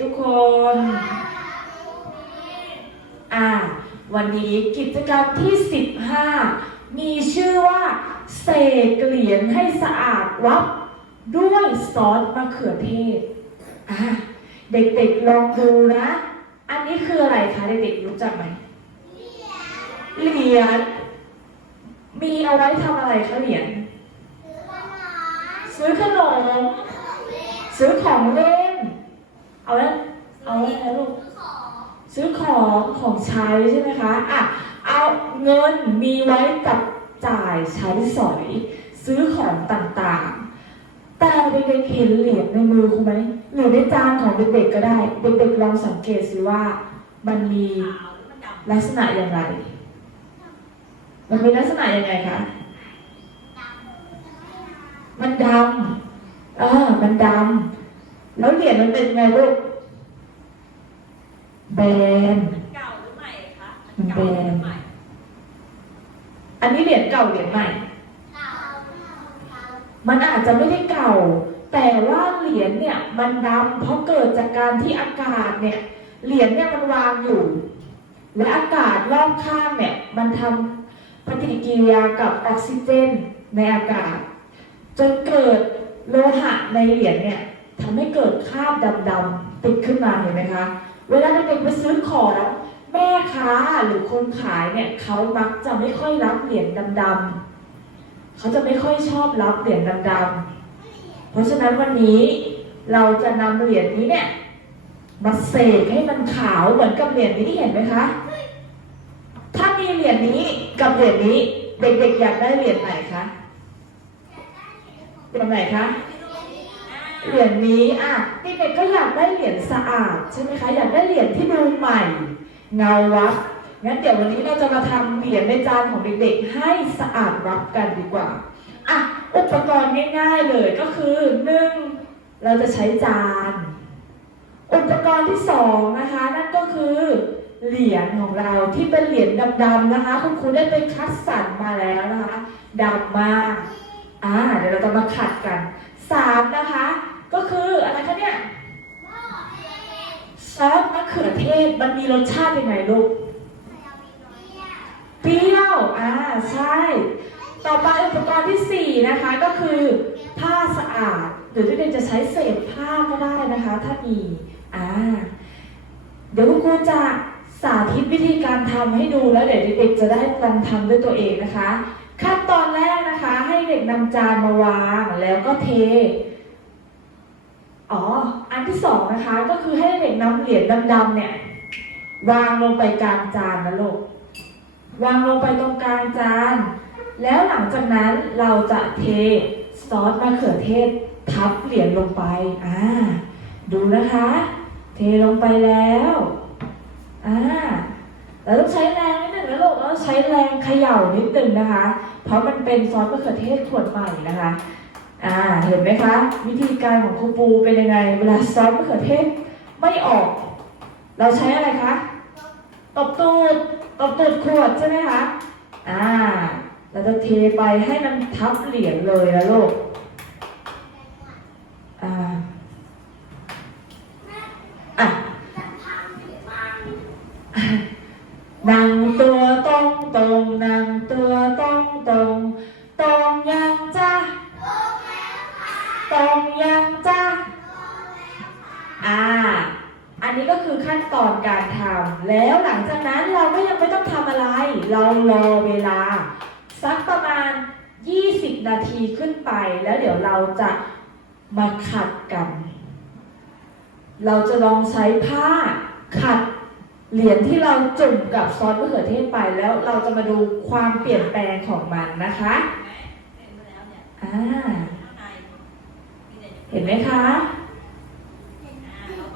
ทุกคน อ่า วันนี้กิจกรรมที่ 15 มีชื่อว่า เสกเหรียญให้สะอาดวับด้วยซอสมะเขือเทศ อ่า เด็กๆลองดูนะ อันนี้คืออะไรคะเด็กๆรู้จักไหมเหรียญ มีเอาไว้ทำอะไรคะเหรียญ ซื้อขนม ซื้อของเล่น เอาไว้เอาไว้นะลูก ซื้อของของใช้ใช่ไหมคะ อะ เอาเงินมีไว้กับจ่ายใช้สอย ซื้อของต่างๆ แต่เด็กๆเห็นเหรียญในมือคุณไหมหรือในจานของเด็กๆก็ได้ เด็กๆลองสังเกตสิว่ามันมีลักษณะอย่างไร มันมีลักษณะยังไงคะ มันดำเออมันดำ แล้วเหรียญมันเป็นไงลูกแบนเก่าหรือใหม่คะมันแบนเก่าหรือใหม่ อันนี้เหรียญเก่าเหรียญใหม่ มันอาจจะไม่ได้เก่า แต่ว่าเหรียญเนี่ยมันดำเพราะเกิดจากการที่อากาศเนี่ยเหรียญเนี่ยมันวางอยู่ และอากาศรอบข้างเนี่ยมันทำปฏิกิริยากับออกซิเจนในอากาศ จนเกิดโลหะในเหรียญเนี่ย ทำให้เกิดคราบดำๆติดขึ้นมาเห็นไหมคะ เวลาเด็กๆไปซื้อของแม่ค้าหรือคนขายเนี่ยเขามักจะไม่ค่อยรับเหรียญดำๆเขาจะไม่ค่อยชอบรับเหรียญดำๆเพราะฉะนั้นวันนี้เราจะนำเหรียญนี้เนี่ยมาเสกให้มันขาวเหมือนกับเหรียญนี้ที่เห็นไหมคะ ถ้ามีเหรียญนี้กับเหรียญนี้ เด็กๆอยากได้เหรียญไหนคะเหรียญไหนคะ เหรียญนี้อะเด็กๆก็อยากได้เหรียญสะอาดใช่ไหมคะอยากได้เหรียญที่ดูใหม่ เงาวับงั้นเดี๋ยววันนี้เราจะมาทำเหรียญในจานของเด็กๆให้สะอาดวับกันดีกว่าอะอุปกรณ์ง่ายๆเลยก็คือหนึ่งเราจะใช้จาน อุปกรณ์ที่สองนะคะนั่นก็คือเหรียญของเราที่เป็นเหรียญดำๆนะคะคุณครูได้ไปคัดสรรมาแล้วนะคะดำมากอ่าเดี๋ยวเราจะมาขัดกันสามนะคะ ก็คืออะไรคะเนี่ยซอสมะเขือเทศมันมีรสชาติยังไงลูกเปรี้ยวอ่าใช่ ต่อไปอุปกรณ์ที่สี่นะคะก็คือผ้าสะอาดหรือที่เด็กจะใช้เศษผ้าก็ได้นะคะ ถ้ามีอ่าเดี๋ยวคุณครูจะสาธิตวิธีการทำให้ดูแล้วเดี๋ยวเด็กๆจะได้ลองทำด้วยตัวเองนะคะ ขั้นตอนแรกนะคะ ให้เด็กนำจานมาวางแล้วก็เท อ๋อ อันที่สองนะคะก็คือให้เด็กนำเหรียญดำๆเนี่ย วางลงไปกลางจานนะลูกวางลงไปตรงกลางจาน แล้วหลังจากนั้นเราจะเทซอสมะเขือเทศทับเหรียญลงไป อ่า ดูนะคะ เทลงไปแล้ว อ่าเราต้องใช้แรงนิดหนึ่งนะลูกเราต้องใช้แรงเขย่านิดหนึ่งนะคะ เพราะมันเป็นซอสมะเขือเทศขวดใหม่นะคะ อ่าเห็นไหมคะ วิธีการของครูปูเป็นยังไง เวลาซอสมะเขือเทศไม่ออก เราใช้อะไรคะตบตูดตบตูดขวดใช่ไหมคะอ่าเราจะเทไปให้มันทับเหรียญเลยนะลูก นาทีขึ้นไป แล้วเดี๋ยวเราจะมาขัดกัน เราจะลองใช้ผ้าขัดเหรียญที่เราจุ่มกับซอสมะเขือเทศไปแล้วเราจะมาดูความเปลี่ยนแปลงของมันนะคะเห็นมาแล้วเนี่ยอ่าข้างในมีแต่เห็นไหมคะ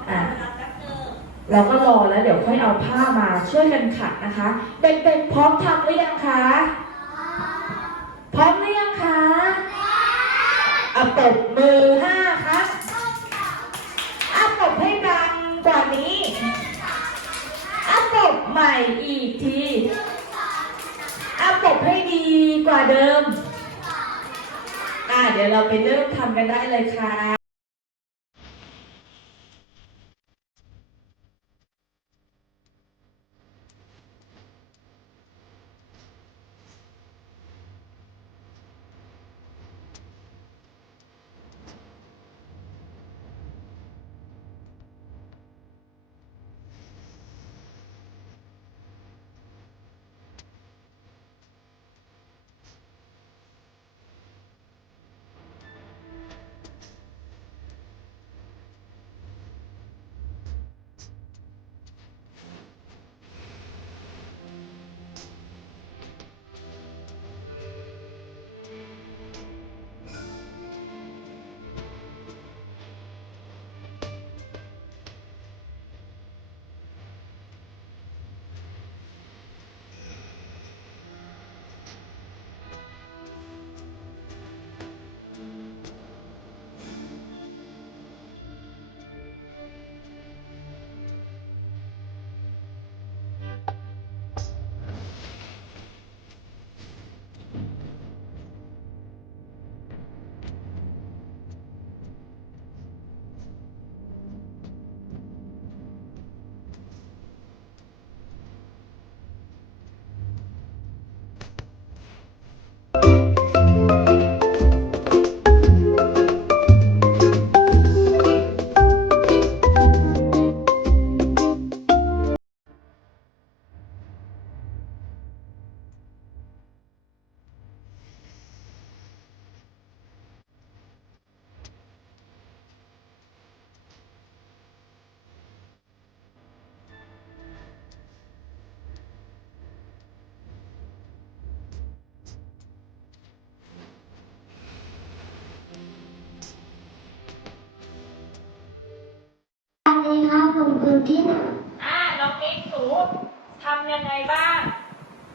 อ่าเราก็ทำเวลาแป๊บนึงเราก็รอแล้วเดี๋ยวค่อยเอาผ้ามาช่วยกันขัดนะคะ เด็กๆพร้อมทำหรือยังคะ อาตบมือห้าครับอาตบให้ดังกว่านี้อาตบใหม่อีกทีอาตบให้ดีกว่าเดิม อะเดี๋ยวเราไปเริ่มทำกันได้เลยค่ะ ผมคือที่หนึ่งอะน้องมิ้งหนูทำยังไงบ้าง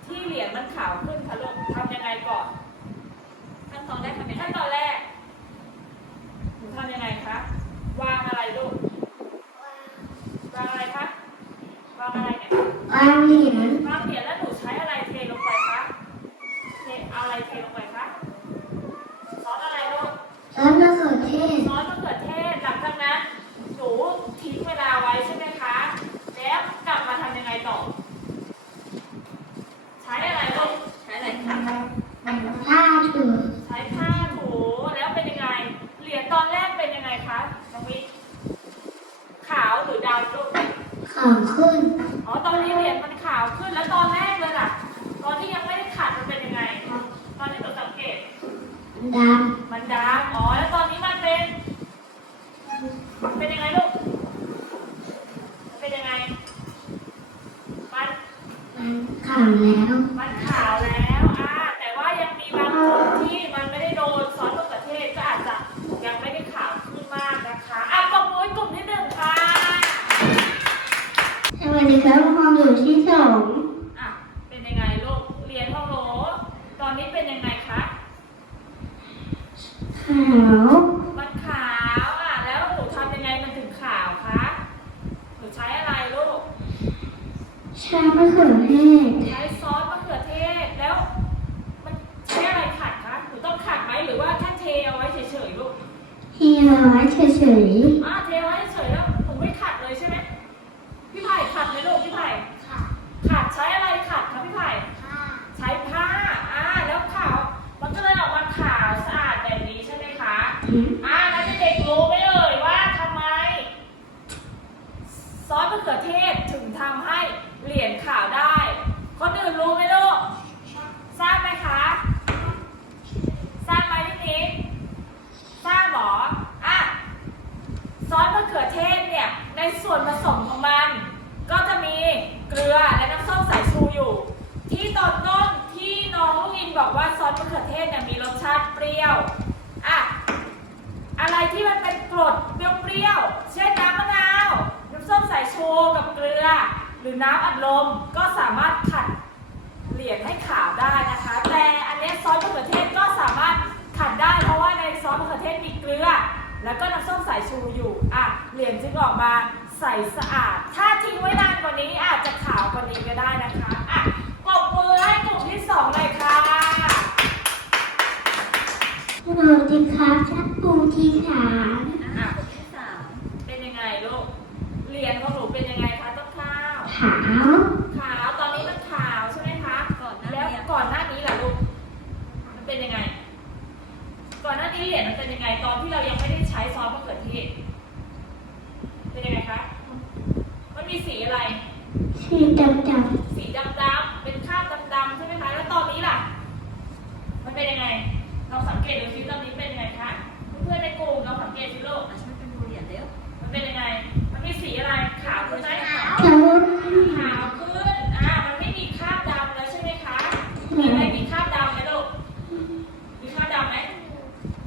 ที่เหรียญมันขาวขึ้นคะลูกทำยังไงก่อนขั้นตอนแรกทำยังไงขั้นตอนแรกหนูทำยังไงคะวางอะไรลูกวางอะไรคะวางอะไรเนี่ยวางเหรียญวางเหรียญแล้วหนูใช้อะไรเทลงไปคะเทเอาอะไรเทลงไปคะซอสอะไรลูก แล้วมะเขือเทศ ซอสมะเขือเทศหลังจากนั้นหนูทิ้งเวลาไว้ใช่ไหมคะ แล้วกลับมาทำยังไงต่อ ใช้อะไรลูก ใช้อะไรคะ ผ้าถู ใช้ผ้าถูแล้วเป็นยังไง เหรียญตอนแรกเป็นยังไงคะน้องวิขาวหรือดำลูก ขาวขึ้น อ๋อ ตอนนี้เหรียญมันขาวขึ้น แล้วตอนแรกเลยล่ะ ตอนที่ยังไม่ได้ขัดมันเป็นยังไง ตอนที่หนูสังเกต ดมันดำอ๋อแล้วตอนนี้มันเป็น เป็นยังไงลูก เป็นยังไง มันำมันขาวแล้ว มันขาวแล้วอ่าแต่ว่ายังมีบางคนที่มันไม่ได้โดนซอสมะเขือเทศก็อาจจะยังไม่ได้ขาวขึ้นมากนะคะอะกลุ่มนู้นกลุ่มที่หนึ่งค่ะ สวัสดีครับผมอยู่ที่สอง อะ เป็นยังไงลูก เรียนห้องโหลตอนนี้เป็นยังไงคะ ขาว มันขาวอะ แล้วหนูทำยังไงมันถึงขาวคะหนูใช้อะไรลูก ชามะเขือเทศใช้ซอสมะเขือเทศแล้ว มันใช้อะไรขัดคะหนูต้องขัดไหมหรือว่าแค่เทเอาไว้เฉยๆลูกเฮียไว้เฉยอ่าเทไว้เฉยแล้วหนูไม่ขัดเลยใช่ไหมพี่ไผ่ขัดไหมลูกพี่ไผ่ๆค่ะขัดใช้อะไรขัดคะพี่ไผ่ผ้าใช้ผ้าอ่าแล้วขาวมันก็เลยออกมาขาวสะอาดแบบนี้ใช่ไหมคะอ่าแล้วเด็กๆรู้ไหมเอ่ยว่าทำไม ซอสมะเขือเทศถึงทำให้เหรียญขาวได้คนอื่นรู้ไหมลูกทราบไหมคะทราบไหมพี่นิดทราบเหรออะ ซอสมะเขือเทศเนี่ย ในส่วนผสมของมัน ก็จะมีเกลือและน้ำส้มสายชูอยู่ ที่ ตอนต้นที่น้องลูกอินบอกว่าซอสมะเขือเทศเนี่ยมีรสชาติเปรี้ยวอะอะไรที่มันเป็นกรดเปรี้ยวๆเช่นน้ำมะนาวน้ำส้มสายชูกับเกลือ หรือน้ำอัดลมก็สามารถขัดเหรียญให้ขาวได้นะคะ แต่อันนี้ซอสมะเขือเทศก็สามารถขัดได้เพราะว่าในซอสมะเขือเทศมีเกลือ แล้วก็น้ำส้มสายชูอยู่อะเหรียญจึงออกมาใสสะอาด ถ้าทิ้งไว้นานกว่านี้อาจจะขาวกว่านี้ก็ได้นะคะ อะปรบมือให้กลุ่มที่สองเลยค่ะสวัสดีครับชั้นปูที่สามอะที่สามเป็นยังไงลูกเหรียญของหนูเป็นยังไงคะต้นข้าว ขาวขาวตอนนี้มันขาวใช่ไหมคะ ก่อนหน้าแล้วนี้ก่อนหน้านี้ล่ะลูก มันเป็นยังไง ก่อนหน้านี้เหรียญมันเป็นยังไงตอนที่เรายังไม่ได้ใช้ซอสมะเขือเทศ เป็นยังไงคะ มันมีสีอะไร สีดำดสีดำๆ เป็นคราบดำๆใช่ไหมคะ แล้วตอนนี้ล่ะ มันเป็นยังไง เราสังเกตดูซิตอนนี้เป็นยังไงคะ เพื่อนๆในกลุ่มเราสังเกตสิลูกอะช่วยเป็นดูเหรียญเร็วมันเป็นยังไง มันมีสีอะไร ขาวขึ้นไหมำแล้วขาวขึ้น อ่า มันไม่มีคราบดำแล้วใช่ไหมคะมีอะไรมีคราบดำไหมลูก มีคราบดำไหม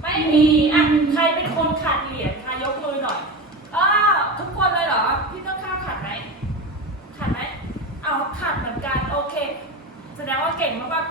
ไม่มี อะ ใครเป็นคนขัดเหรียญคะยกมือหน่อยอ้าทุกคนเลยเหรอ พี่ต้นข้าวขัดไหมขัดไหมเอาขัดเหมือนกัน โอเค แสดงว่าเก่งมาก